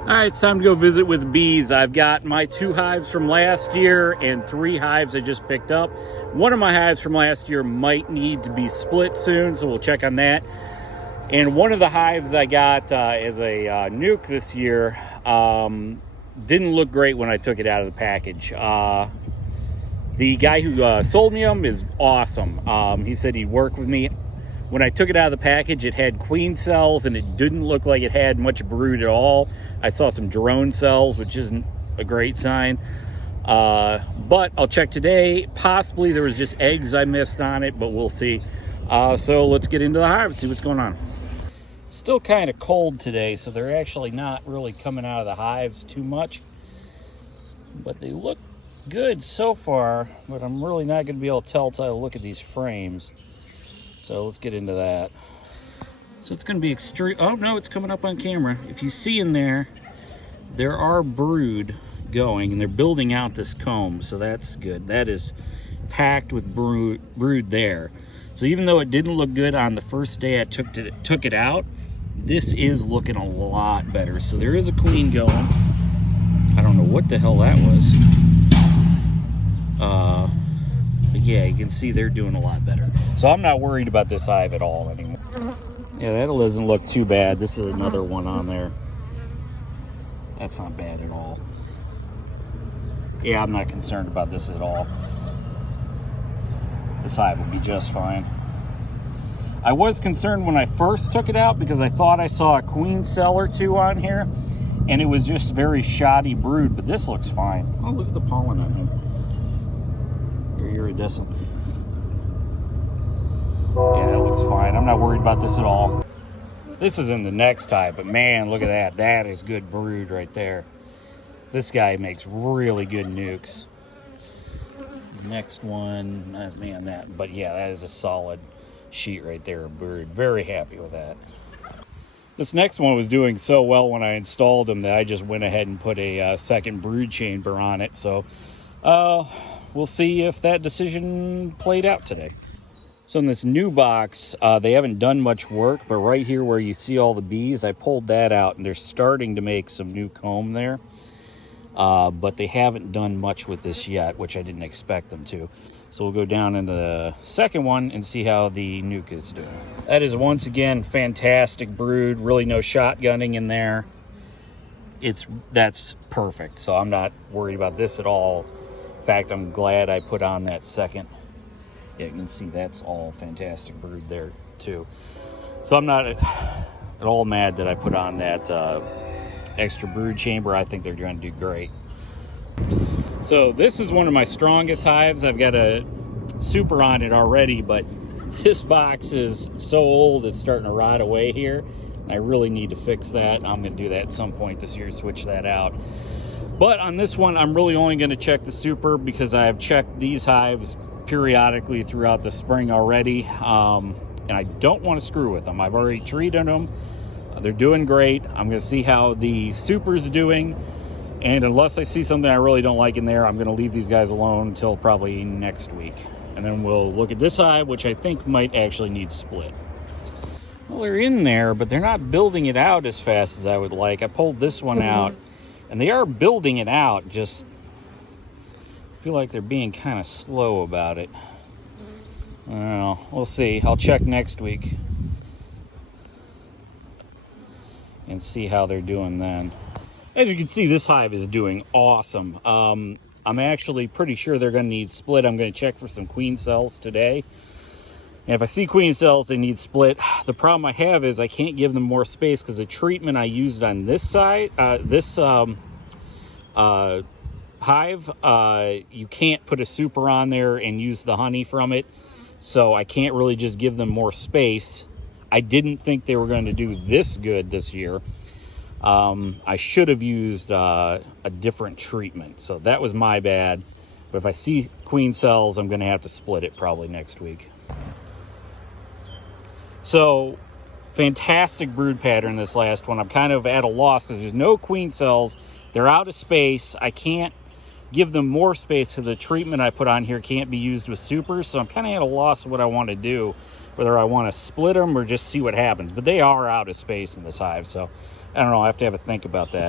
All right, it's time to go visit with bees. I've got my 2 hives from last year and 3 hives I just picked up. One of my hives from last year might need to be split soon, so we'll check on that. And one of the hives I got as a nuke this year didn't look great when I took it out of the package. The guy who sold me them is awesome. He said he'd work with me. When I took it out of the package, it had queen cells, and it didn't look like it had much brood at all. I saw some drone cells, which isn't a great sign. But I'll check today. Possibly there was just eggs I missed on it, but we'll see. So let's get into the hive and see what's going on. Still kind of cold today, so they're actually not really coming out of the hives too much. But they look good so far, but I'm really not going to be able to tell until I look at these frames. So let's get into that. So it's going to be extreme. Oh no, it's coming up on camera. If you see in there, there are brood going, and they're building out this comb, so that's good. That is packed with brood there. So even though it didn't look good on the first day I took it out, this is looking a lot better. So there is a queen going. I don't know what the hell that was. But yeah, you can see they're doing a lot better. So I'm not worried about this hive at all anymore. Yeah, that doesn't look too bad. This is another one on there. That's not bad at all. Yeah, I'm not concerned about this at all. This hive will be just fine. I was concerned when I first took it out because I thought I saw a queen cell or 2 on here, and it was just very shoddy brood, but this looks fine. Oh, look at the pollen on him. Iridescent. Yeah, that looks fine. I'm not worried about this at all. This is in the next hive, but man, look at that. That is good brood right there. This guy makes really good nukes. Next one, that's me on that. But yeah, that is a solid sheet right there of brood. Very happy with that. This next one was doing so well when I installed them that I just went ahead and put a second brood chamber on it. So we'll see if that decision played out today. So in this new box, they haven't done much work, but right here where you see all the bees, I pulled that out and they're starting to make some new comb there. But they haven't done much with this yet, which I didn't expect them to. So we'll go down into the second one and see how the nuke is doing. That is once again fantastic brood, really no shotgunning in there. That's perfect, so I'm not worried about this at all. In fact, I'm glad I put on that second. Yeah, you can see that's all fantastic brood there too. So I'm not at all mad that I put on that extra brood chamber. I think they're going to do great. So this is one of my strongest hives. I've got a super on it already, but this box is so old it's starting to rot away here. I really need to fix that. I'm going to do that at some point this year, switch that out. But on this one, I'm really only going to check the super because I have checked these hives periodically throughout the spring already, and I don't want to screw with them. I've already treated them. They're doing great. I'm going to see how the super's doing, and unless I see something I really don't like in there, I'm going to leave these guys alone until probably next week. And then we'll look at this hive, which I think might actually need split. Well, they're in there, but they're not building it out as fast as I would like. I pulled this one out, and they are building it out, just feel like they're being kind of slow about it. I don't know. We'll see. I'll check next week and see how they're doing then. As you can see, this hive is doing awesome. I'm actually pretty sure they're going to need split. I'm going to check for some queen cells today. And if I see queen cells, they need split. The problem I have is I can't give them more space because the treatment I used on this side, hive, you can't put a super on there and use the honey from it. So I can't really just give them more space. I didn't think they were going to do this good this year. I should have used a different treatment, so that was my bad. But if I see queen cells, I'm going to have to split it probably next week. So fantastic brood pattern this last one. I'm kind of at a loss because there's no queen cells. They're out of space. I can't give them more space, so the treatment I put on here can't be used with supers. So I'm kind of at a loss of what I want to do, whether I want to split them or just see what happens. But they are out of space in this hive, so I don't know. I have to have a think about that.